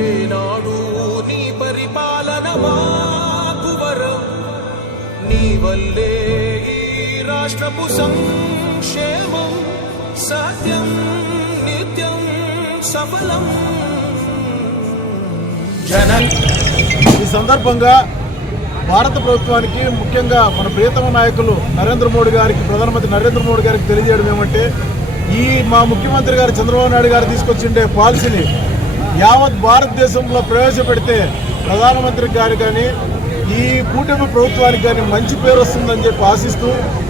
ఏనాడు నీ పరిపాలన మాకు వరం నీ వల్లే ఈ రాష్ట్రపు సంక్షేమం సత్యం నిత్యం సఫలం ఛానల్. ఈ సందర్భంగా భారత ప్రభుత్వానికి ముఖ్యంగా మన ప్రియతమ నాయకులు నరేంద్ర మోడీ గారికి ప్రధానమంత్రి నరేంద్ర మోడీ గారికి తెలియజేయడం ఏమంటే ఈ మా ముఖ్యమంత్రి గారు చంద్రబాబు నాయుడు గారు తీసుకొచ్చిండే పాలసీని యావత్ భారతదేశంలో ప్రవేశపెడితే ప్రధానమంత్రి గారు కానీ ఈ కూటమి ప్రభుత్వానికి కానీ మంచి పేరు వస్తుందని చెప్పి ఆశిస్తూ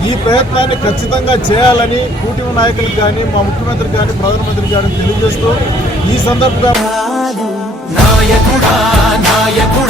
ఈ ప్రయత్నాన్ని ఖచ్చితంగా చేయాలని కూటమి నాయకులకు కానీ మా ముఖ్యమంత్రి కానీ ప్రధానమంత్రి కానీ తెలియజేస్తూ ఈ సందర్భంగా నాయకుడా నాయకుడా.